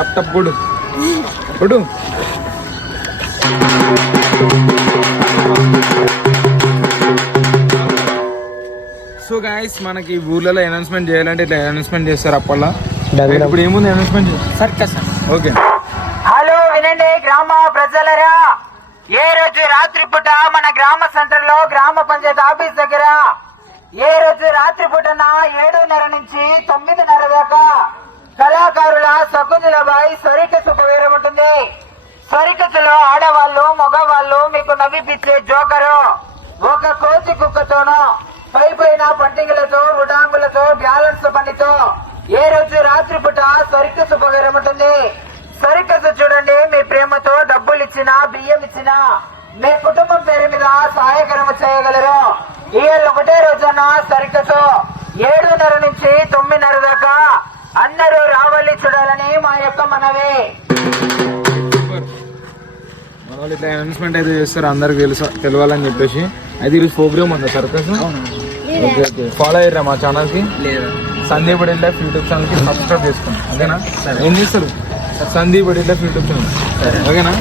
టప్ టప్ కొడు కొడు. సో గాయస్ మనకి ఊర్లలో అనౌన్స్మెంట్ చేయాలంటే ఇట్లా అనౌన్స్మెంట్ చేస్తారు అప్పట్లో. ఇప్పుడు ఏముంది అనౌన్స్మెంట్? సర్కస్. ఓకే, హలో వినండి గ్రామ ప్రజలరా, ఏ రోజు రాత్రిపూట మన గ్రామ సెంటర్ లో గ్రామ పంచాయతీ ఆఫీస్ దగ్గర ఏ రోజు రాత్రిపూటన 7:30 నుంచి 9:30 దాకా కళాకారుల శకుంతలబాయి సరికసు వేరం ఉంటుంది. సరికసులో ఆడవాళ్ళు మగవాళ్ళు మీకు నవ్విపిచ్చే జోకరు ఒక కోతి కుక్కతోనూ పైపైన పంటింగులతో ఉడాంగులతో బ్యాలెన్స్ బండితో ఏ రోజు రాత్రిపూట సరికసు వేరం ఉంటుంది. సరికసు చూడండి, మీ ప్రేమతో డబ్బులు ఇచ్చినా బియ్యం ఇచ్చినా మీ కుటుంబం పేరు మీద సహాయకరం చేయగలరు. ఇవాళ ఒకటే రోజున సరికసు 7:30 నుంచి 9:30 దాకా అందరూ రావాలి చూడాలని మా యొక్క మనవి. మన వాళ్ళు ఇట్లా అనౌన్స్మెంట్ అయితే చేస్తారు, అందరికి తెలియాలని చెప్పేసి. అయితే ఈరోజు ప్రోగ్రామ్ ఉందా సర్కస్? ఓకే ఓకే, ఫాలో అయ్యారా మా ఛానల్కి? సందీప్ వడిల్ లైఫ్ యూట్యూబ్ ఛానల్కి సబ్స్క్రైబ్ చేసుకోండి, ఓకేనా? ఏం చేస్తారు? సందీప్ వడిల్ లైఫ్ యూట్యూబ్ ఛానల్, ఓకేనా?